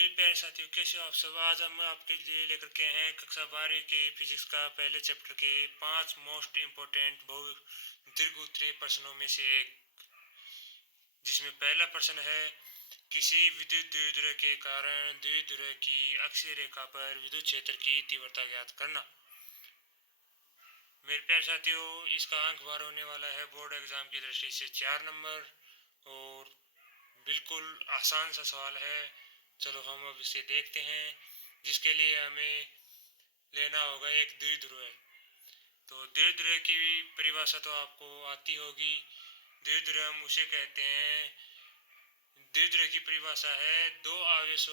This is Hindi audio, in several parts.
मेरे प्यारे साथियों, कैसे हो आप सब। आज हम आपके लिए लेकर के हैं कक्षा 12 के फिजिक्स का पहले चैप्टर के 5 मोस्ट इम्पोर्टेंट बहु दीर्घ प्रश्नों में से एक, जिसमें पहला प्रश्न है किसी विद्युत द्विध्रुव के कारण द्विध्रुव की अक्षीय रेखा पर विद्युत क्षेत्र की तीव्रता ज्ञात करना। मेरे प्यारे साथियों, इसका अंक भार होने वाला है बोर्ड एग्जाम की दृष्टि से 4 नंबर और बिल्कुल आसान सा सवाल है। चलो हम अब इसे देखते हैं, जिसके लिए हमें लेना होगा एक द्विध्रुव। तो द्विध्रुव की परिभाषा तो आपको आती होगी। द्विध्रुव हम उसे कहते हैं, द्विध्रुव की परिभाषा है दो आवेश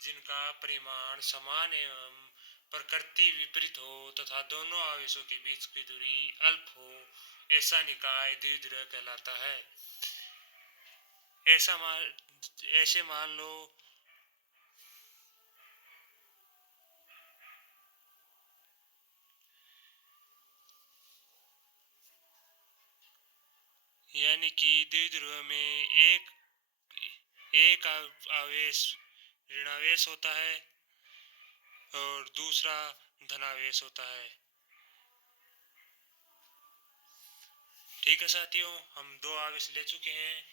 जिनका परिमाण समान एवं प्रकृति विपरीत हो तथा दोनों आवेशों के बीच की दूरी अल्प हो, ऐसा निकाय द्विध्रुव कहलाता है। ऐसे मान लो यानी कि द्विध्रुव में एक आवेश ऋणावेश होता है और दूसरा धनावेश होता है। ठीक है साथियों, हम दो आवेश ले चुके हैं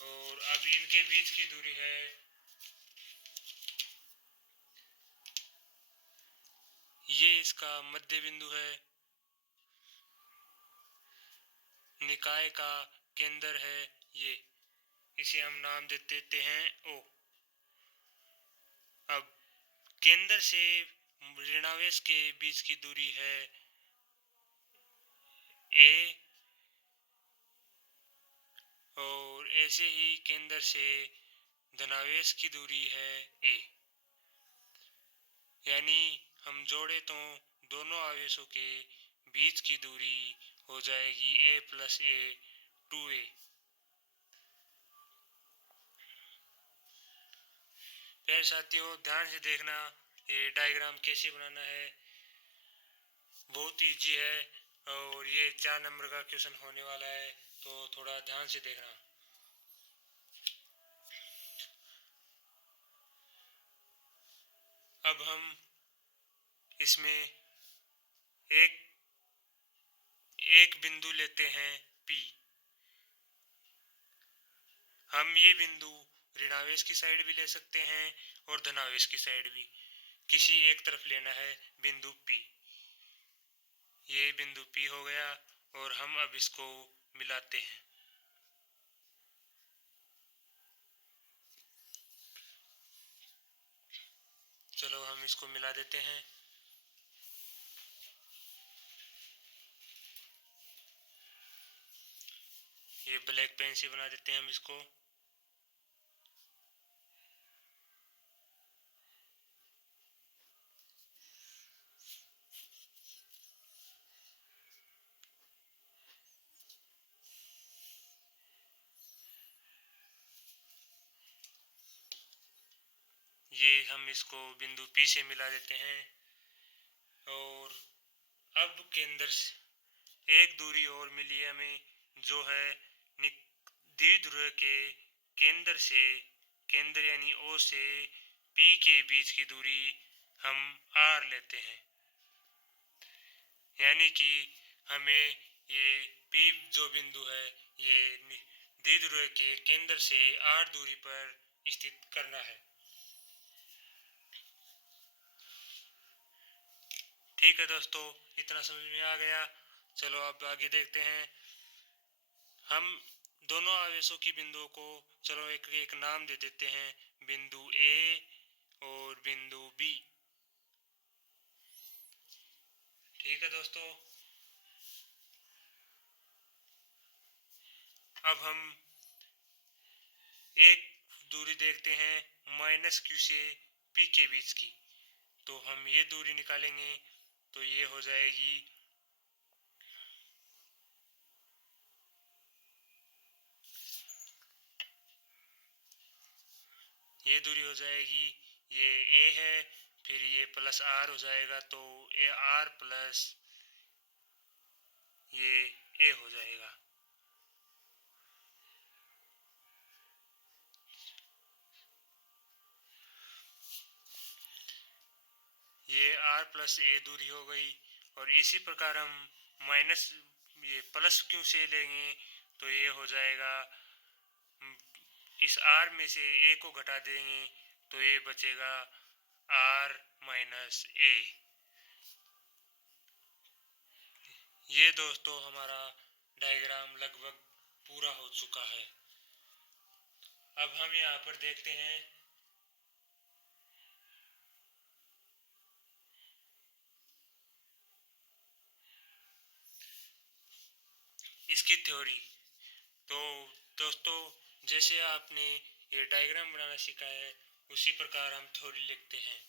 और अब इनके बीच की दूरी है ये, इसका मध्य बिंदु है, निकाय का केंद्र है ये, इसे हम नाम देते हैं ओ। अब केंद्र से ऋणावेश के बीच की दूरी है ए, और ऐसे ही केंद्र से धनावेश की दूरी है ए। यानी हम जोड़े तो दोनों आवेशों के बीच की दूरी हो जाएगी a प्लस ए 2a। प्यारे साथियों, ध्यान से देखना ये डायग्राम कैसे बनाना है, बहुत इजी है और ये 4 नंबर का क्वेश्चन होने वाला है, तो थोड़ा ध्यान से देखना। अब हम इसमें एक बिंदु लेते हैं P। हम ये बिंदु ऋणावेश की साइड भी ले सकते हैं और धनावेश की साइड भी, किसी एक तरफ लेना है बिंदु P। ये बिंदु P हो गया और हम अब इसको मिलाते हैं। चलो हम इसको मिला देते हैं। ये ब्लैक पेन से बना देते हैं हम इसको। ये हम इसको बिंदु P से मिला देते हैं और अब केंद्र से एक दूरी और मिली हमें, जो है द्विध्रुव के केंद्र यानी O से P के बीच की दूरी हम R लेते हैं। यानी कि हमें ये P जो बिंदु है ये द्विध्रुव के केंद्र से R दूरी पर स्थित करना है। ठीक है दोस्तों, इतना समझ में आ गया। चलो अब आगे देखते हैं। हम दोनों आवेशों की बिंदुओं को चलो एक एक नाम दे देते हैं, बिंदु A और बिंदु B। ठीक है दोस्तों, अब हम एक दूरी देखते हैं -Q से P के बीच की। तो हम ये दूरी निकालेंगे तो ये हो जाएगी ये दूरी हो जाएगी, ये A है, फिर ये प्लस R हो जाएगा, तो ये R प्लस ये A हो जाएगा। आर प्लस ए दूरी हो गई। और इसी प्रकार हम माइनस ये प्लस क्यू से लेंगे तो ये हो जाएगा, इस आर में से ए को घटा देंगे तो ये बचेगा आर माइनस ए। ये दोस्तों हमारा डायग्राम लगभग पूरा हो चुका है। अब हम यहाँ पर देखते हैं इसकी थ्योरी। तो दोस्तों जैसे आपने ये डायग्राम बनाना सीखा है उसी प्रकार हम थ्योरी लिखते हैं।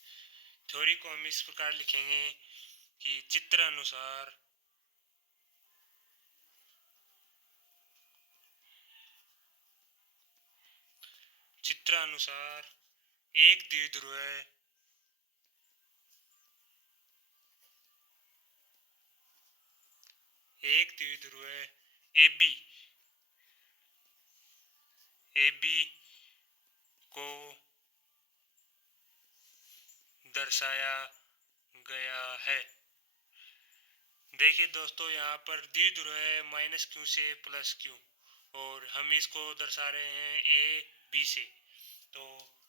थ्योरी को हम इस प्रकार लिखेंगे कि चित्र अनुसार एक द्विध्रुव ए बी को दर्शाया गया है। देखिए दोस्तों यहाँ पर द्विध्रुव है माइनस क्यू से प्लस क्यू और हम इसको दर्शा रहे हैं ए बी से। तो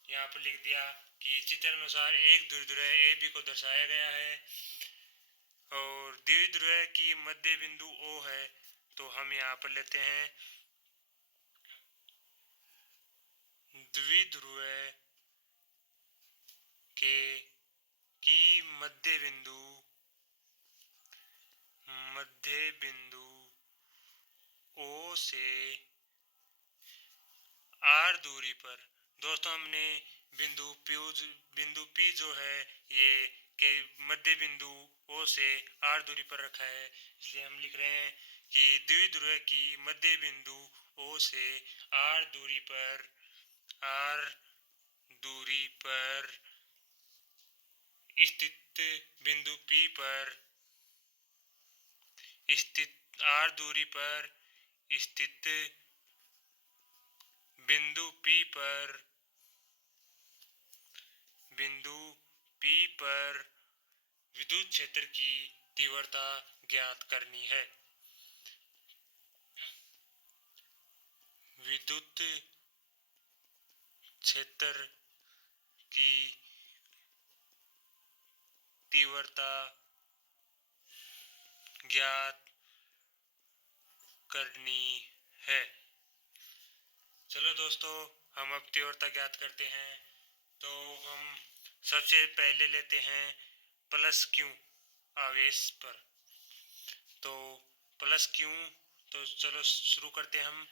यहाँ पर लिख दिया कि चित्र अनुसार एक द्विध्रुव ए बी को दर्शाया गया है और द्विध्रुव की मध्य बिंदु ओ है। तो हम यहाँ पर लेते हैं द्विध्रुव के की मध्य बिंदु ओ से आर दूरी पर। दोस्तों हमने बिंदु पी जो है ये के मध्य बिंदु ओ से आर दूरी पर रखा है, इसलिए हम लिख रहे हैं कि द्विध्रुव की मध्य बिंदु ओ से आर दूरी पर स्थित बिंदु पी पर आर दूरी पर स्थित बिंदु पी पर विद्युत क्षेत्र की तीव्रता ज्ञात करनी है। विद्युत क्षेत्र की तीव्रता ज्ञात करनी है। चलो दोस्तों हम अब तीव्रता ज्ञात करते हैं। तो हम सबसे पहले लेते हैं प्लस क्यू आवेश पर। तो प्लस क्यू, तो चलो शुरू करते हैं हम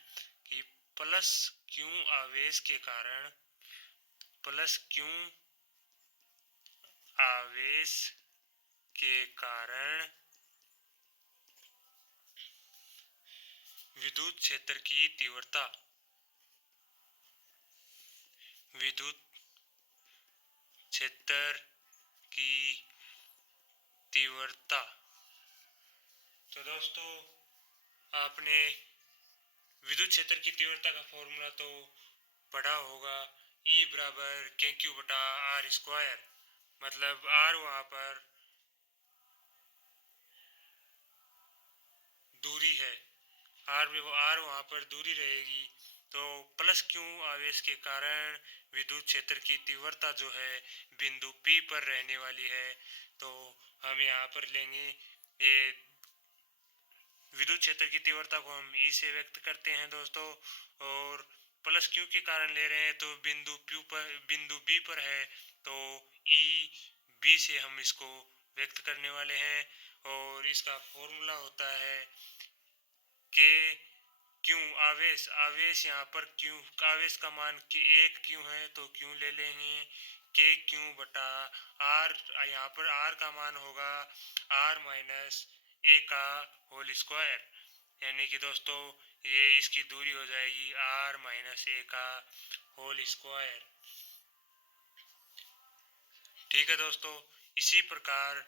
कि प्लस क्यू आवेश के कारण विद्युत क्षेत्र की तीव्रता। तो दोस्तों आपने विद्युत क्षेत्र की तीव्रता का फॉर्मूला तो पढ़ा होगा, E बराबर के क्यू बटा आर स्क्वायर। मतलब आर वहाँ पर दूरी है, आर वहाँ पर दूरी रहेगी। तो प्लस क्यू आवेश के कारण विद्युत क्षेत्र की तीव्रता जो है बिंदु P पर रहने वाली है। तो हम यहाँ पर लेंगे ये विद्युत क्षेत्र की तीव्रता को हम E से व्यक्त करते हैं दोस्तों। और प्लस क्यू के कारण ले रहे हैं तो बिंदु B पर है तो E B से हम इसको व्यक्त करने वाले हैं। और इसका फॉर्मूला होता है के क्यू आवेश यहाँ पर क्यू आवेश का मान एक क्यू है तो क्यू ले लेंगे के क्यू बटा आर। यहाँ पर आर का मान होगा आर माइनस ए का होल स्क्वायर, यानी कि दोस्तों ये इसकी दूरी हो जाएगी आर माइनस ए का होल स्क्वायर। ठीक है दोस्तों, इसी प्रकार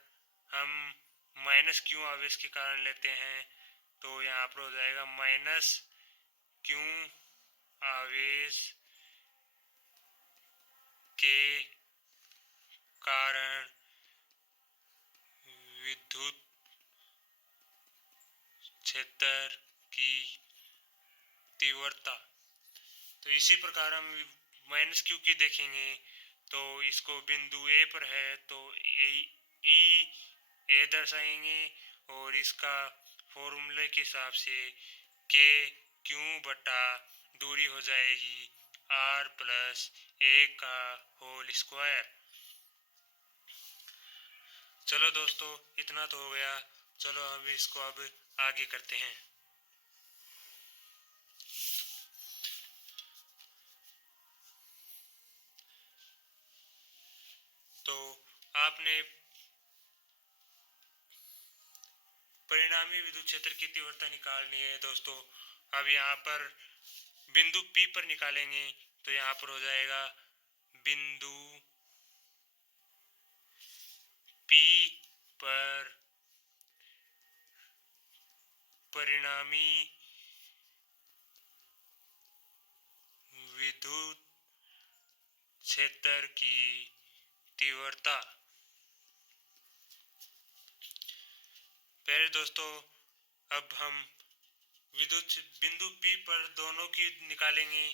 हम माइनस क्यू आवेश के कारण लेते हैं तो यहाँ पर हो जाएगा माइनस क्यू आवेश के कारण इसी प्रकार हम माइनस क्यू की देखेंगे तो इसको बिंदु ए पर है तो ए दर्शाएंगे और इसका फॉर्मूले के हिसाब से के क्यू बटा दूरी हो जाएगी आर प्लस ए का होल स्क्वायर। चलो दोस्तों इतना तो हो गया, चलो हम इसको अब आगे करते हैं। तो आपने परिणामी विद्युत क्षेत्र की तीव्रता निकालनी है दोस्तों। अब यहाँ पर बिंदु P पर निकालेंगे तो यहाँ पर हो जाएगा बिंदु P पर परिणामी विद्युत क्षेत्र की तीव्रता। पहले दोस्तों अब हम विद्युत बिंदु P पर दोनों की निकालेंगे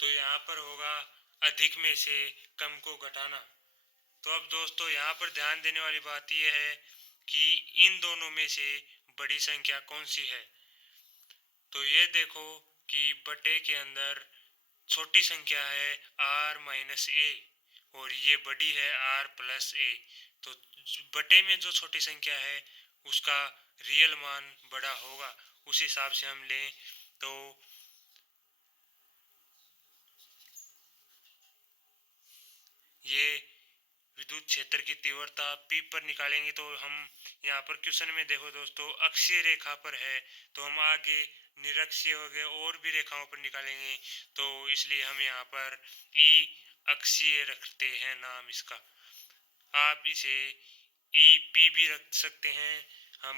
तो यहाँ पर होगा अधिक में से कम को घटाना। तो अब दोस्तों यहाँ पर ध्यान देने वाली बात यह है कि इन दोनों में से बड़ी संख्या कौन सी है। तो ये देखो कि बटे के अंदर छोटी संख्या है r माइनस ए और ये बड़ी है r प्लस ए। तो बटे में जो छोटी संख्या है उसका रियल मान बड़ा होगा, उस हिसाब से हम लें तो ये विद्युत क्षेत्र की तीव्रता P पर निकालेंगे। तो हम यहाँ पर क्वेश्चन में देखो दोस्तों अक्षीय रेखा पर है तो हम आगे निरक्षीय वगैरह और भी रेखाओं पर निकालेंगे, तो इसलिए हम यहाँ पर E अक्षीय रखते हैं नाम इसका। आप इसे EP भी रख सकते हैं,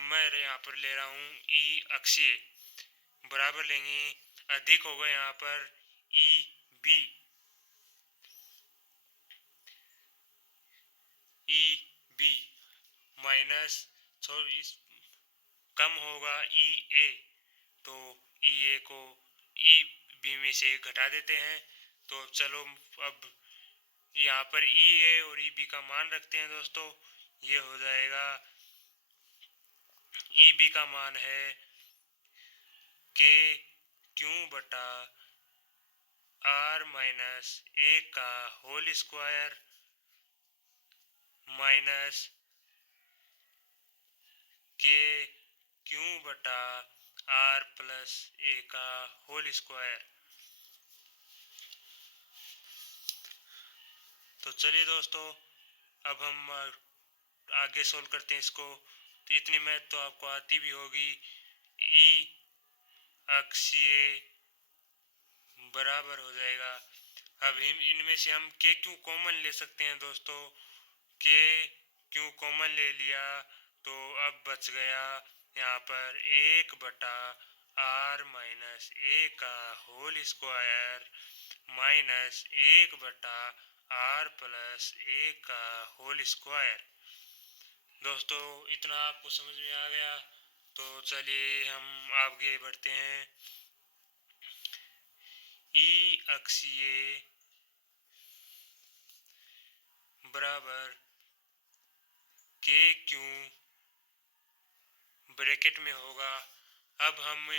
मैं यहाँ पर ले रहा हूँ E अक्षीय बराबर लेंगे अधिक होगा यहाँ पर EB माइनस कम होगा EA तो EA को EB में से घटा देते हैं। तो चलो अब यहाँ पर EA और EB का मान रखते हैं दोस्तों। ये हो जाएगा EB का मान है K क्यू बटा R माइनस ए का whole square minus K q बटा R प्लस ए का होल स्क्वायर। तो चलिए दोस्तों अब हम आगे सोल्व करते हैं इसको। तो इतनी मैथ तो आपको आती भी होगी। E अक्षीय बराबर हो जाएगा, अब इनमें से हम K क्यू कॉमन ले सकते हैं दोस्तों। K क्यू कॉमन ले लिया तो अब बच गया यहाँ पर 1 बटा R माइनस ए का होल स्क्वायर माइनस 1 बटा R प्लस ए का होल स्क्वायर। दोस्तों इतना आपको समझ में आ गया तो चलिए हम आगे बढ़ते हैं। E अक्षीय बराबर K क्यू ब्रैकेट में होगा। अब हम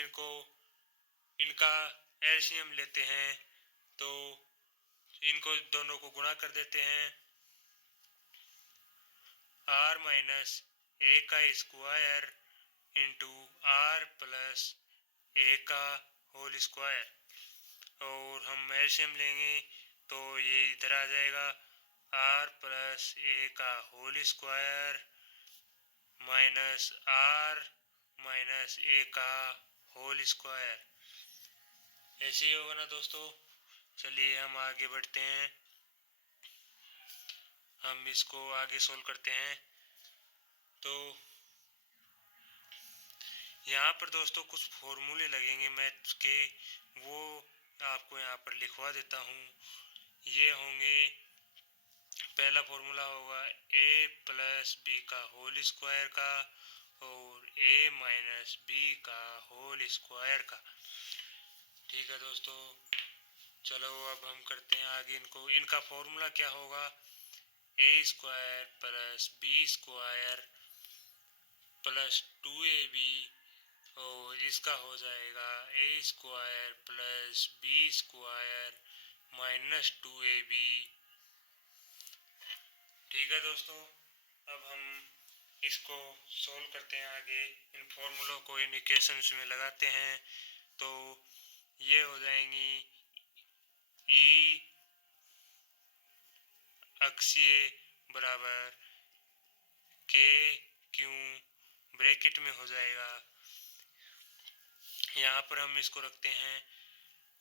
इनका एलसीएम लेते हैं तो इनको दोनों को गुणा कर देते हैं। R माइनस ए का स्क्वायर इंटू R प्लस ए का होल स्क्वायर और हम एलसीएम लेंगे तो ये इधर आ जाएगा R प्लस ए का whole square minus R minus ए का होल स्क्वायर। ऐसे ही होगा ना दोस्तों। चलिए हम आगे बढ़ते हैं, हम इसको आगे सोल्व करते हैं। तो यहाँ पर दोस्तों कुछ फॉर्मूले लगेंगे मैथ्स के, वो आपको यहाँ पर लिखवा देता हूँ। ये होंगे, पहला फॉर्मूला होगा a प्लस बी का होल स्क्वायर का और a माइनस बी का होल स्क्वायर का। ठीक है दोस्तों, चलो अब हम करते हैं आगे। इनका फॉर्मूला क्या होगा, A square plus B square plus 2ab, और इसका हो जाएगा A square plus B square minus 2ab। ठीक है दोस्तों, अब हम इसको सोल्व करते हैं आगे। इन फॉर्मूलों को इन इक्वेशंस में लगाते हैं तो ये हो जाएंगी ई अक्षीय बराबर के क्यू ब्रैकेट में हो जाएगा। यहाँ पर हम इसको रखते हैं,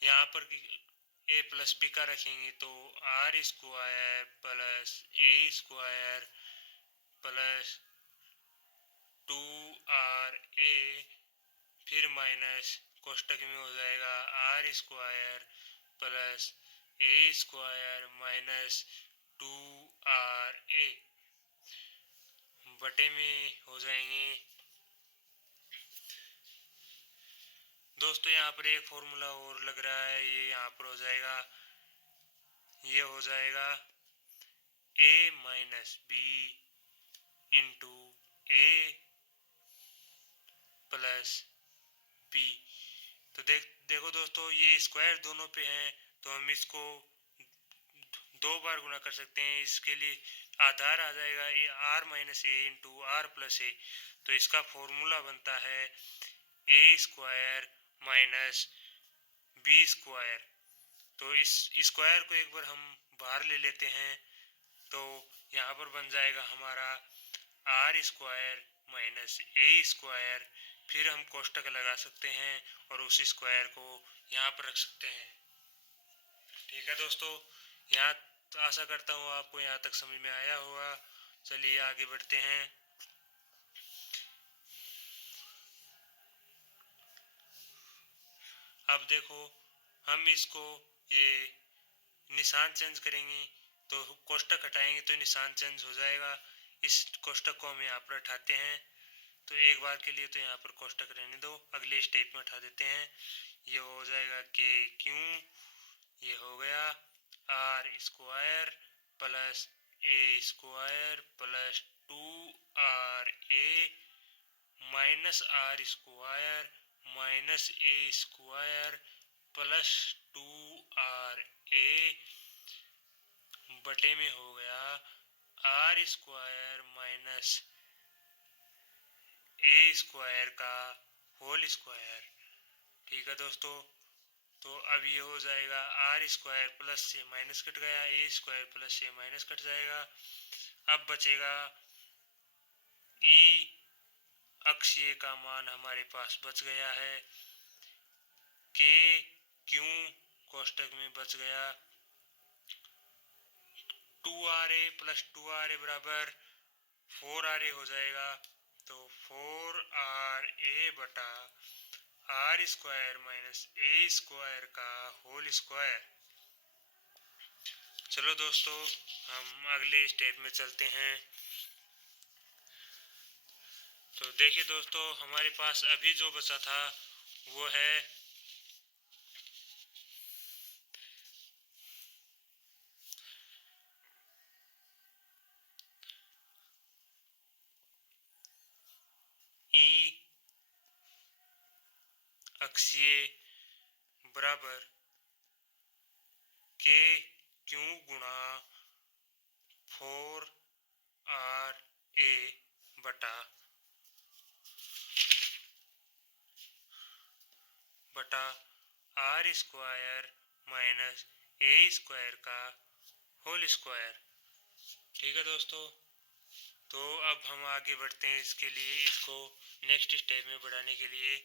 यहाँ पर ए प्लस बी का रखेंगे तो r square plus a square plus 2RA, फिर माइनस कोष्टक में हो जाएगा r square plus a square minus 2RA, बटे में हो जाएंगे। दोस्तों यहाँ पर एक फॉर्मूला और लग रहा है, ये यहाँ पर हो जाएगा, ये हो जाएगा a minus b into a plus b. तो देखो दोस्तों, ये स्क्वायर दोनों पे हैं तो हम इसको दो बार गुणा कर सकते हैं। इसके लिए आधार आ जाएगा A R minus A into R plus A, तो इसका फॉर्मूला बनता है A square minus B square. तो इस स्क्वायर को एक बार हम बाहर ले लेते हैं तो यहाँ पर बन जाएगा हमारा आर स्क्वायर माइनस ए स्क्वायर, फिर हम कोष्टक लगा सकते हैं और उस स्क्वायर को यहाँ पर रख सकते हैं। ठीक है दोस्तों, यहाँ तो आशा करता हूँ आपको यहाँ तक समझ में आया होगा। चलिए आगे बढ़ते हैं। अब देखो, हम इसको ये निशान चेंज करेंगे तो कोष्टक हटाएंगे तो निशान चेंज हो जाएगा। इस कोष्टक को हम यहाँ पर हटाते हैं, तो एक बार के लिए तो यहाँ पर कोष्टक रहने दो, अगले स्टेप में उठा देते हैं। ये हो जाएगा के क्यू, ये हो गया r square plus a square plus 2RA minus r square minus A square plus 2RA, बटे में हो गया आर स्क्वायर माइनस ए स्क्वायर का होल स्क्वायर। ठीक है दोस्तों, तो अब ये हो जाएगा आर स्क्वायर प्लस से माइनस कट गया, ए स्क्वायर प्लस से माइनस कट जाएगा। अब बचेगा ई अक्षीय का मान हमारे पास बच गया है, के क्यू कोष्टक में बच गया 2RA प्लस 2RA बराबर 4RA हो जाएगा। तो 4RA बटा आर स्क्वायर माइनस ए स्क्वायर का होल स्क्वायर। चलो दोस्तों, हम अगले स्टेप में चलते हैं। तो देखिए दोस्तों, हमारे पास अभी जो बचा था वो है ई अक्षीय बराबर के क्यू गुणा 4RA बटा आर स्क्वायर माइनस ए स्क्वायर का होल स्क्वायर। ठीक है दोस्तों, तो अब हम आगे बढ़ते हैं। इसके लिए इसको नेक्स्ट स्टेप में बढ़ाने के लिए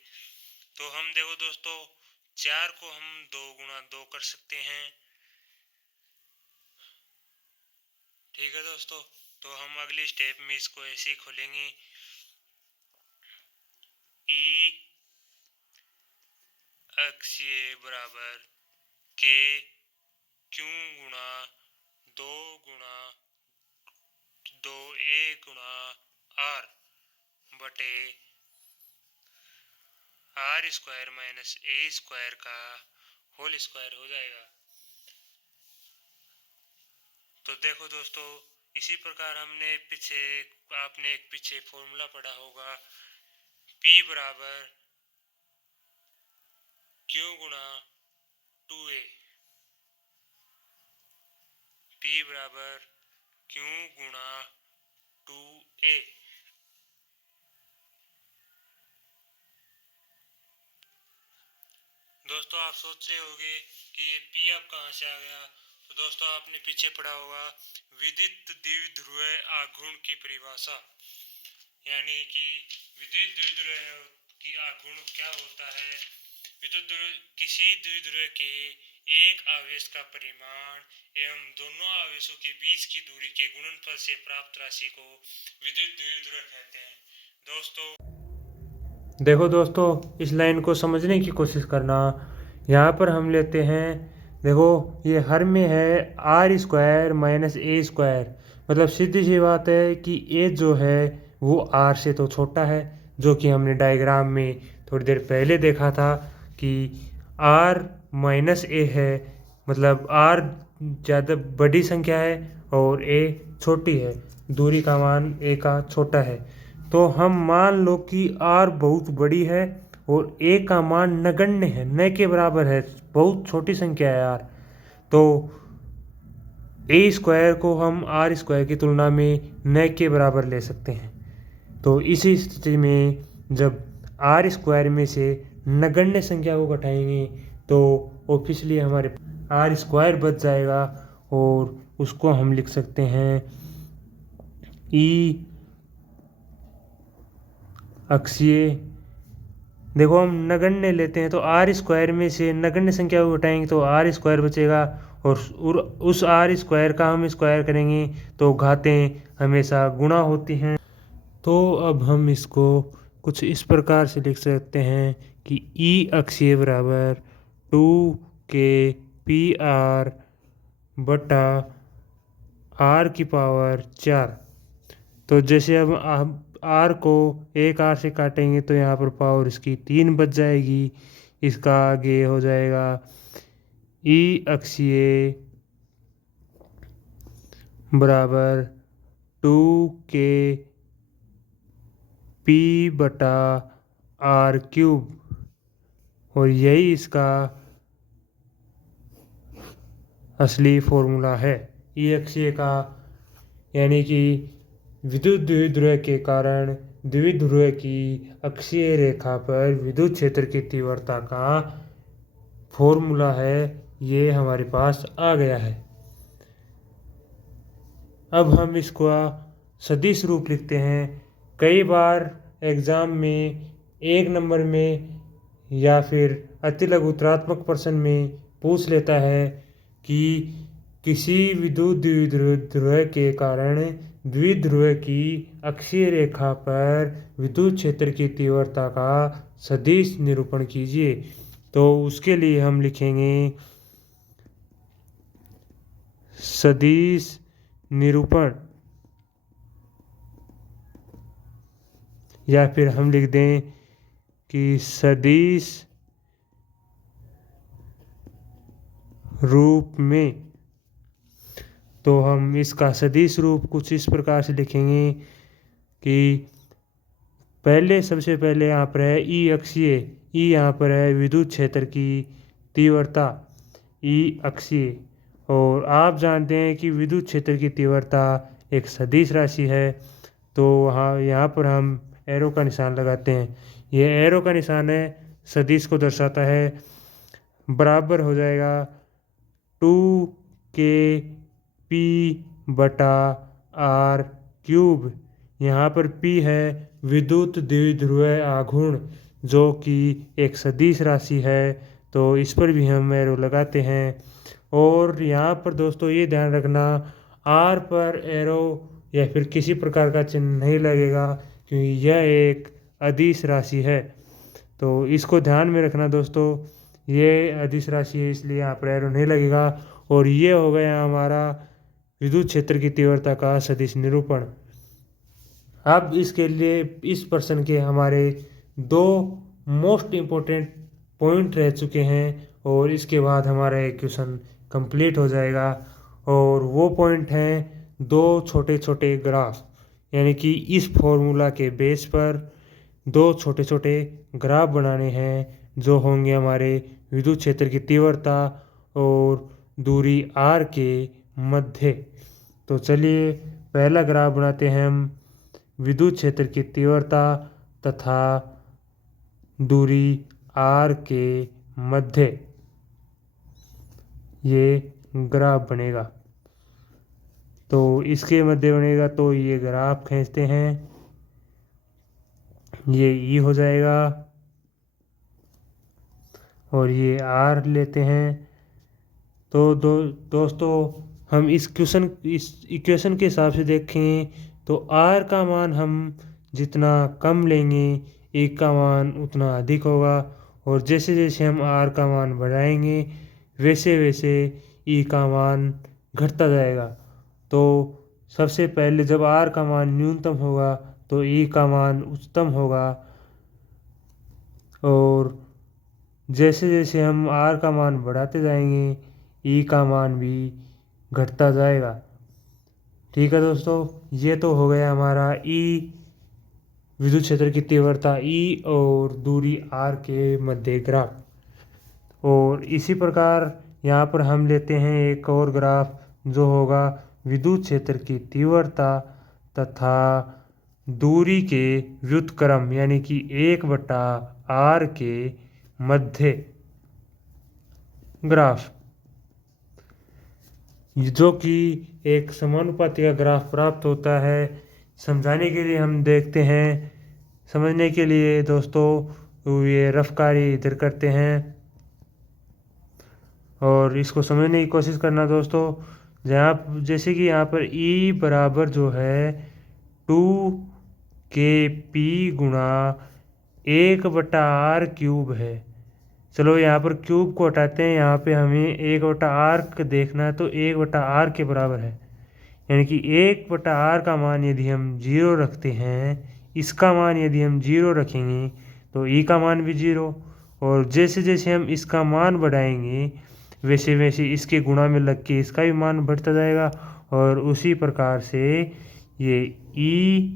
तो हम देखो दोस्तों, 4 को हम 2 गुणा 2 कर सकते हैं। ठीक है दोस्तों, तो हम अगले स्टेप में इसको ऐसे ही खोलेंगे, ई अक्षीय बराबर के क्यू गुणा 2 गुणा 2A गुणा आर बटे आर स्क्वायर माइनस ए स्क्वायर का होल स्क्वायर हो जाएगा। तो देखो दोस्तों, इसी प्रकार आपने एक पीछे फॉर्मूला पढ़ा होगा, P बराबर Q गुणा 2A। P बराबर Q गुणा 2A। दोस्तों, आप सोच रहे होंगे कि ये P अब कहाँ से आ गया। तो दोस्तों, आपने पीछे पढ़ा होगा विद्युत द्विध्रुव आघूर्ण की परिभाषा, यानी कि विद्युत द्विध्रुव की आघूर्ण क्या होता है। किसी द्विध्रुव के एक आवेश का परिमाण एवं दोनों आवेशों के बीच की दूरी के गुणनफल से प्राप्त राशि को विद्युत द्विध्रुव कहते हैं। देखो दोस्तों, इस लाइन को समझने की कोशिश करना। यहाँ पर हम लेते हैं, देखो ये हर में है आर स्क्वायर माइनस ए स्क्वायर, मतलब सीधी सी बात है कि ए जो है वो आर से तो छोटा है, जो कि हमने डायग्राम में थोड़ी देर पहले देखा था कि आर माइनस ए है, मतलब आर ज़्यादा बड़ी संख्या है और ए छोटी है, दूरी का मान ए का छोटा है। तो हम मान लो कि आर बहुत बड़ी है और ए का मान नगण्य है, न के बराबर है, बहुत छोटी संख्या है आर। तो ए स्क्वायर को हम आर स्क्वायर की तुलना में न के बराबर ले सकते हैं। तो इसी स्थिति में जब आर स्क्वायर में से नगण्य संख्या को घटाएंगे तो ऑब्वियसली हमारे आर स्क्वायर बच जाएगा और उसको हम लिख सकते हैं ई अक्षीय। देखो हम नगण्य लेते हैं तो आर स्क्वायर में से नगण्य संख्या को घटाएंगे तो आर स्क्वायर बचेगा और उस आर स्क्वायर का हम स्क्वायर करेंगे तो घातें हमेशा गुणा होती हैं। तो अब हम इसको कुछ इस प्रकार से लिख सकते हैं कि ई अक्षीय बराबर 2k पी आर बटा आर की पावर 4। तो जैसे अब आर को एक आर से काटेंगे तो यहाँ पर पावर इसकी 3 बच जाएगी। इसका आगे हो जाएगा ई अक्षीय बराबर 2k पी बटा आर क्यूब, और यही इसका असली फॉर्मूला है ई अक्षीय का, यानी कि विद्युत द्विध्रुव के कारण द्विध्रुव की अक्षीय रेखा पर विद्युत क्षेत्र की तीव्रता का फॉर्मूला है, ये हमारे पास आ गया है। अब हम इसको सदिश रूप लिखते हैं। कई बार एग्ज़ाम में 1 नंबर में या फिर अति लघुत्रात्मक प्रश्न में पूछ लेता है कि किसी विद्युत द्विध्रुव के कारण द्विध्रुव की अक्षीय रेखा पर विद्युत क्षेत्र की तीव्रता का सदिश निरूपण कीजिए। तो उसके लिए हम लिखेंगे सदिश निरूपण, या फिर हम लिख दें कि सदिश रूप में। तो हम इसका सदिश रूप कुछ इस प्रकार से लिखेंगे कि सबसे पहले यहाँ पर है ई अक्षीय, ई यहाँ पर है विद्युत क्षेत्र की तीव्रता ई अक्षीय, और आप जानते हैं कि विद्युत क्षेत्र की तीव्रता एक सदिश राशि है। तो यहाँ पर हम एरो का निशान लगाते हैं। यह एरो का निशान है, सदिश को दर्शाता है। बराबर हो जाएगा 2k पी बटा आर क्यूब। यहाँ पर P है विद्युत द्विध्रुव आघूर्ण, जो कि एक सदिश राशि है, तो इस पर भी हम एरो लगाते हैं। और यहाँ पर दोस्तों ये ध्यान रखना, R पर एरो या फिर किसी प्रकार का चिन्ह नहीं लगेगा, क्योंकि यह एक अदिश राशि है। तो इसको ध्यान में रखना दोस्तों, ये अदिश राशि है इसलिए यहाँ पर एरो नहीं लगेगा। और ये हो गया हमारा विद्युत क्षेत्र की तीव्रता का सदिश निरूपण। अब इसके लिए इस प्रश्न के हमारे 2 मोस्ट इम्पोर्टेंट पॉइंट रह चुके हैं और इसके बाद हमारा इक्वेशन कंप्लीट हो जाएगा। और वो पॉइंट हैं दो छोटे छोटे ग्राफ, यानी कि इस फॉर्मूला के बेस पर दो छोटे छोटे ग्राफ बनाने हैं जो होंगे हमारे विद्युत क्षेत्र की तीव्रता और दूरी r के मध्य। तो चलिए पहला ग्राफ बनाते हैं हम विद्युत क्षेत्र की तीव्रता तथा दूरी r के मध्य। ये ग्राफ बनेगा, तो इसके मध्य बनेगा, तो ये ग्राफ खींचते हैं, ये E हो जाएगा और ये R लेते हैं। तो दोस्तों हम इस इक्वेशन के हिसाब से देखें तो R का मान हम जितना कम लेंगे E का मान उतना अधिक होगा, और जैसे जैसे हम R का मान बढ़ाएंगे वैसे वैसे E का मान घटता जाएगा। तो सबसे पहले जब R का मान न्यूनतम होगा तो E का मान उच्चतम होगा, और जैसे जैसे हम R का मान बढ़ाते जाएंगे E का मान भी घटता जाएगा। ठीक है दोस्तों, ये तो हो गया हमारा E विद्युत क्षेत्र की तीव्रता E और दूरी R के मध्य ग्राफ। और इसी प्रकार यहाँ पर हम लेते हैं एक और ग्राफ जो होगा विद्युत क्षेत्र की तीव्रता तथा दूरी के व्युत्क्रम, यानी कि 1/r के मध्य ग्राफ, जो कि एक समानुपाती का ग्राफ प्राप्त होता है। समझाने के लिए हम देखते हैं, समझने के लिए दोस्तों ये रफ कार्य इधर करते हैं और इसको समझने की कोशिश करना दोस्तों। जैसे कि यहाँ पर E बराबर जो है 2kp गुणा 1/r³ है। चलो यहाँ पर क्यूब को हटाते हैं, यहाँ पे हमें 1/r देखना है, तो 1/r के बराबर है, यानी कि 1/r का मान यदि हम 0 रखते हैं, इसका मान यदि हम 0 रखेंगे तो E का मान भी 0, और जैसे जैसे हम इसका मान बढ़ाएंगे वैसे वैसे इसके गुणा में लग के इसका भी मान बढ़ता जाएगा। और उसी प्रकार से ये E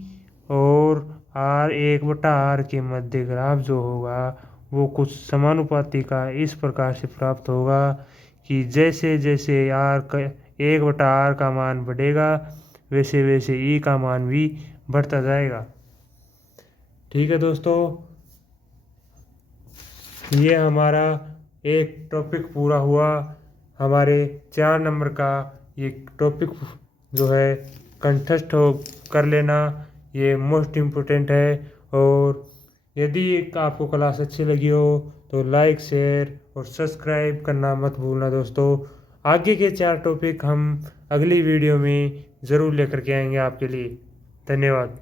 और R 1/r के मध्य ग्राफ जो होगा वो कुछ समानुपाती का इस प्रकार से प्राप्त होगा कि जैसे जैसे R 1/r का मान बढ़ेगा वैसे वैसे E का मान भी बढ़ता जाएगा। ठीक है दोस्तों, ये हमारा एक टॉपिक पूरा हुआ। हमारे 4 नंबर का ये टॉपिक जो है कंठस्थ हो कर लेना, ये मोस्ट इम्पोर्टेंट है। और यदि आपको क्लास अच्छी लगी हो तो लाइक शेयर और सब्सक्राइब करना मत भूलना दोस्तों। आगे के 4 टॉपिक हम अगली वीडियो में ज़रूर लेकर के आएंगे आपके लिए। धन्यवाद।